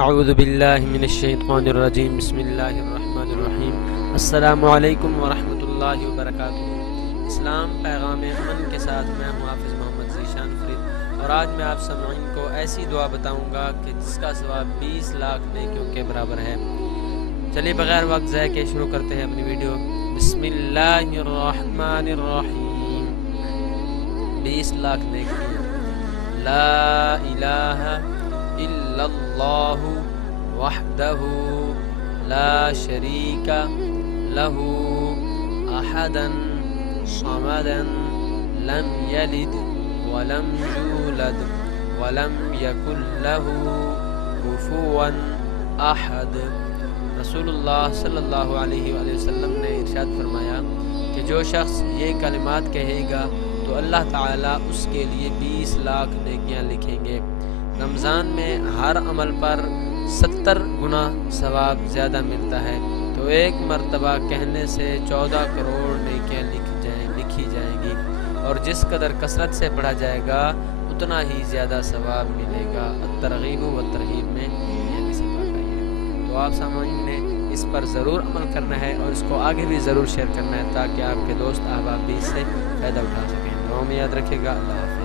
اعوذ باللہ من الشیطان الرجیم بسم اللہ الرحمن الرحیم السلام علیکم ورحمۃ اللہ وبرکاتہ۔ اسلام پیغام امن کے ساتھ میں ہوں حافظ محمد ذیشان فرید، اور آج میں آپ سامعین کو ایسی دعا بتاؤں گا کہ جس کا ثواب 20 لاکھ نیکیوں کے برابر ہے۔ چلیے بغیر وقت ضائع کے شروع کرتے ہیں اپنی ویڈیو۔ بسم اللہ الرحمن الرحیم۔ 20 لاکھ نیکی۔ لا الہ الا اللہ وحدہ لا شریک لہ احدا صمدا لم یلد ولم یولد ولم یکن لہ کفوا احد۔ رسول اللہ صلی اللہ علیہ وآلہ وسلم نے ارشاد فرمایا کہ جو شخص یہ کلمات کہے گا تو اللہ تعالیٰ اس کے لیے 20 لاکھ نیکیاں لکھیں گے۔ رمضان میں ہر عمل پر 70 گنا ثواب زیادہ ملتا ہے، تو ایک مرتبہ کہنے سے 14 کروڑ نیکیاں لکھی جائیں گی، اور جس قدر کثرت سے پڑھا جائے گا اتنا ہی زیادہ ثواب ملے گا۔ الترغیب و ترہیب میں یہ حدیث پاک آئی ہے۔ تو آپ سامعین نے اس پر ضرور عمل کرنا ہے اور اس کو آگے بھی ضرور شیئر کرنا ہے تاکہ آپ کے دوست احباب بھی اس سے فائدہ اٹھا سکیں۔ دعاؤں میں یاد رکھے گا۔ اللہ حافظ۔